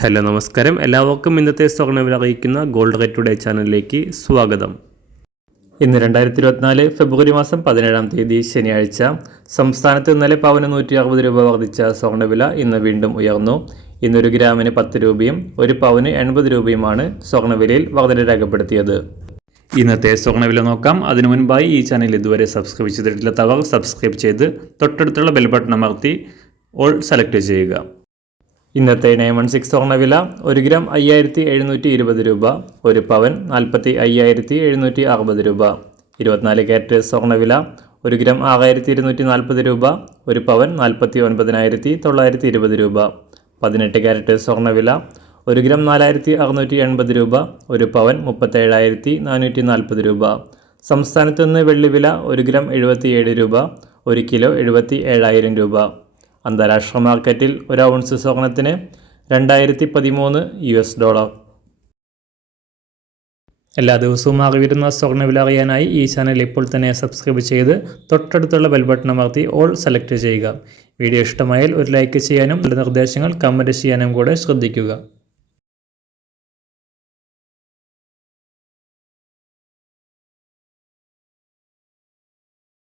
Hello നമസ്കാരം. എല്ലാവർക്കും ഇന്നത്തെ സ്വർണവില അറിയിക്കുന്ന ഗോൾഡ് റേറ്റ് ടുഡേ ചാനലിലേക്ക് സ്വാഗതം. ഇന്ന് രണ്ടായിരത്തി ഇരുപത്തിനാല് ഫെബ്രുവരി മാസം പതിനേഴാം തീയതി ശനിയാഴ്ച. സംസ്ഥാനത്ത് ഇന്നലെ പവന് നൂറ്റി അറുപത് രൂപ വർദ്ധിച്ച സ്വർണവില ഇന്ന് വീണ്ടും ഉയർന്നു. ഇന്നൊരു ഗ്രാമിന് പത്ത് രൂപയും ഒരു പവന് എൺപത് രൂപയുമാണ് സ്വർണവിലയിൽ വർധന രേഖപ്പെടുത്തിയത്. ഇന്നത്തെ സ്വർണവില നോക്കാം. അതിനു മുൻപായി ഈ ചാനൽ ഇതുവരെ സബ്സ്ക്രൈബ് ചെയ്തിട്ടില്ലാത്തവർ സബ്സ്ക്രൈബ് ചെയ്ത് തൊട്ടടുത്തുള്ള ബെൽ ബട്ടൺ അമർത്തി ഓൾ സെലക്ട് ചെയ്യുക. ഇന്നത്തെ നയൻ വൺ സിക്സ് സ്വർണവില ഒരു ഗ്രാം അയ്യായിരത്തി എഴുന്നൂറ്റി ഇരുപത് രൂപ ഒരു പവൻ നാൽപ്പത്തി അയ്യായിരത്തി എഴുന്നൂറ്റി അറുപത് രൂപ. ഇരുപത്തിനാല് ക്യാരറ്റ് സ്വർണവില ഒരു ഗ്രാം ആറായിരത്തി ഇരുന്നൂറ്റി നാൽപ്പത് രൂപ ഒരു പവൻ നാൽപ്പത്തി ഒൻപതിനായിരത്തി തൊള്ളായിരത്തി ഇരുപത് രൂപ. പതിനെട്ട് ക്യാരറ്റ് സ്വർണവില ഒരു ഗ്രാം നാലായിരത്തി അറുന്നൂറ്റി എൺപത് രൂപ ഒരു പവൻ മുപ്പത്തേഴായിരത്തി നാനൂറ്റി നാൽപ്പത് രൂപ. സംസ്ഥാനത്ത് നിന്ന് വെള്ളിവില ഒരു ഗ്രാം എഴുപത്തിയേഴ് രൂപ ഒരു കിലോ എഴുപത്തി ഏഴായിരം രൂപ. അന്താരാഷ്ട്ര മാർക്കറ്റിൽ ഒരു ഔൺസ് സ്വർണത്തിന് രണ്ടായിരത്തി പതിമൂന്ന് യു എസ് ഡോളർ. എല്ലാ ദിവസവും അറിവിരുന്ന സ്വർണവില അറിയാനായി ഈ ചാനൽ ഇപ്പോൾ തന്നെ സബ്സ്ക്രൈബ് ചെയ്ത് തൊട്ടടുത്തുള്ള ബെൽബട്ടൺ അമർത്തി ഓൾ സെലക്ട് ചെയ്യുക. വീഡിയോ ഇഷ്ടമായാൽ ഒരു ലൈക്ക് ചെയ്യാനും നിർദ്ദേശങ്ങൾ കമന്റ് ചെയ്യാനും കൂടെ ശ്രദ്ധിക്കുക.